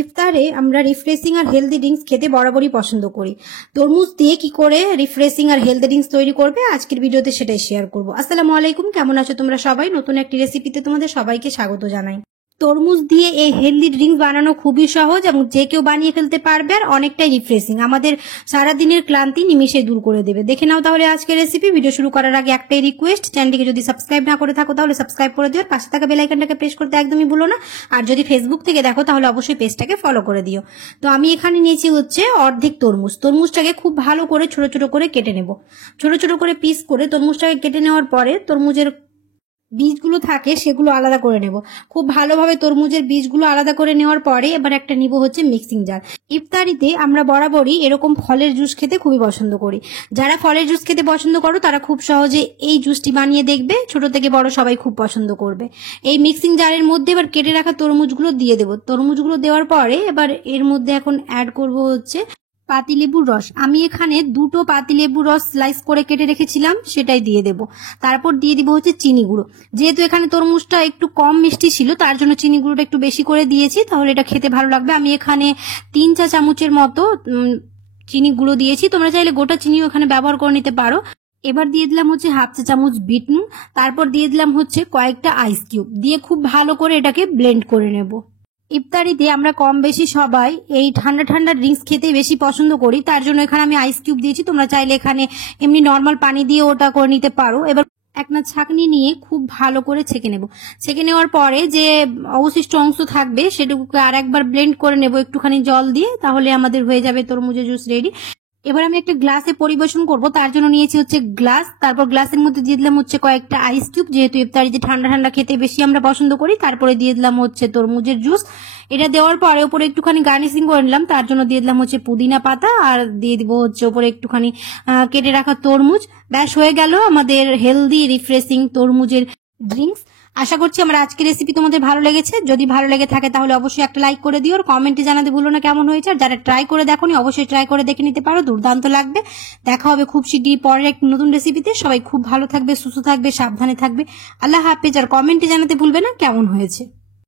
ইফতারে আমরা রিফ্রেশিং আর healthy drinks খেতে বরাবরই পছন্দ করি। তরমুজ দিয়ে কি করে রিফ্রেশিং আর হেলদি ড্রিঙ্কস তৈরি করবে আজকের ভিডিওতে সেটাই শেয়ার করব। আসসালামু আলাইকুম, কেমন আছো তোমরা সবাই? নতুন একটি রেসিপিতে তোমাদের সবাইকে স্বাগত জানাই। তরমুজ দিয়ে এই হেলদি ড্রিঙ্কস বানানো খুবই সহজ এবং যে কেউ বানিয়ে ফেলতে পারবে আর অনেকটাই রিফ্রেশিং, আমাদের সারাদিনের ক্লান্তি নিমিষে দূর করে দেবে। দেখে নাও তাহলে আজকের রেসিপি। ভিডিও শুরু করার আগে একটাই রিকোয়েস্ট, চ্যানেলটিকে যদি সাবস্ক্রাইব না করে থাকো তাহলে সাবস্ক্রাইব করে দিও, পাশে থাকা বেল আইকনটাকে প্রেস করতে একদমই ভুলো না। আর যদি ফেসবুক থেকে দেখো তাহলে অবশ্যই পেজটাকে ফলো করে দিও। তো আমি এখানে নিয়েছি হচ্ছে অর্ধেক তরমুজ। তরমুজটাকে খুব ভালো করে ছোট ছোট করে কেটে নেব। ছোট ছোট করে পিস করে তরমুজটাকে কেটে নেওয়ার পরে তরমুজের বীজগুলো থাকে সেগুলো আলাদা করে নেব। খুব ভালোভাবে তরমুজের বীজগুলো আলাদা করে নেওয়ার পরে এবার একটা নিব হচ্ছে মিক্সিং জার। ইফতারিতে আমরা বরাবরই এরকম ফলের জুস খেতে খুবই পছন্দ করি। যারা ফলের জুস খেতে পছন্দ করো তারা খুব সহজে এই জুসটি বানিয়ে দেখবে, ছোট থেকে বড় সবাই খুব পছন্দ করবে। এই মিক্সিং জারের মধ্যে এবার কেটে রাখা তরমুজগুলো দিয়ে দেবো। তরমুজগুলো দেওয়ার পরে এবার এর মধ্যে এখন অ্যাড করব হচ্ছে পাতিলেবুর রস। আমি এখানে 2টো পাতিলেবুর রস স্লাইস করে কেটে রেখেছিলাম, সেটাই দিয়ে দেব। তারপর দিয়ে দিব হচ্ছে চিনি গুঁড়ো। যেহেতু এখানে তরমুজটা একটু কম মিষ্টি ছিল তার জন্য চিনি গুঁড়োটা একটু বেশি করে দিয়েছি, তাহলে এটা খেতে ভালো লাগবে। আমি এখানে 3 চা চামচের মতো চিনি গুঁড়ো দিয়েছি, তোমরা চাইলে গোটা চিনিও এখানে ব্যবহার করে নিতে পারো। এবার দিয়ে দিলাম হচ্ছে 1/2 চা চামচ বিট নুন, তারপর দিয়ে দিলাম হচ্ছে কয়েকটা আইস কিউব, দিয়ে খুব ভালো করে এটাকে ব্লেন্ড করে নেব। ইফতারিতে আমরা কম বেশি সবাই এই ঠান্ডা ঠান্ডা ড্রিঙ্কস খেতে বেশি পছন্দ করি, তার জন্য এখানে আমি আইস কিউব দিয়েছি। তোমরা চাইলে এখানে এমনি নর্মাল পানি দিয়ে ওটা করে নিতে পারো। এবার একটা ছাঁকনি নিয়ে খুব ভালো করে ছেঁকে নেব। ছেঁকে নেওয়ার পরে যে অবশিষ্ট অংশ থাকবে সেটুকুকে আর একবার ব্লেন্ড করে নেব একটুখানি জল দিয়ে, তাহলে আমাদের হয়ে যাবে তরমুজের জুস রেডি। এবার আমি একটা গ্লাসে পরিবেশন করব, তার জন্য নিয়েছি হচ্ছে গ্লাস। তারপর গ্লাসের মধ্যে দিয়ে দিলাম হচ্ছে কয়েকটা আইস কিউব, যেহেতু ইফতারিতে ঠান্ডা ঠান্ডা খেতে বেশি আমরা পছন্দ করি। তারপরে দিয়ে দিলাম হচ্ছে তরমুজের জুস। এটা দেওয়ার পরে উপরে একটুখানি গার্নিশিং করে নিলাম, তার জন্য দিয়ে দিলাম হচ্ছে পুদিনা পাতা, আর দিয়ে দিব হচ্ছে উপরে একটুখানি কেটে রাখা তরমুজ। ব্যাস হয়ে গেল আমাদের হেলদি রিফ্রেশিং তরমুজের ড্রিঙ্কস। আশা করছি আমার আজকের রেসিপি তোমাদের ভালো লেগেছে। যদি ভালো লেগে থাকে তাহলে অবশ্যই একটা লাইক করে দিও, আর কমেন্টে জানাতে ভুলো না কেমন হয়েছে। আর যারা ট্রাই করে দেখোনি অবশ্যই ট্রাই করে দেখে নিতে পারো, দুর্দান্ত লাগবে। দেখা হবে খুব শিগগিরই পরের এক নতুন রেসিপিতে। সবাই খুব ভালো থাকবে, সুস্থ থাকবে, সাবধানে থাকবে। আল্লাহ হাফেজ। আর কমেন্টে জানাতে ভুলবে না কেমন হয়েছে।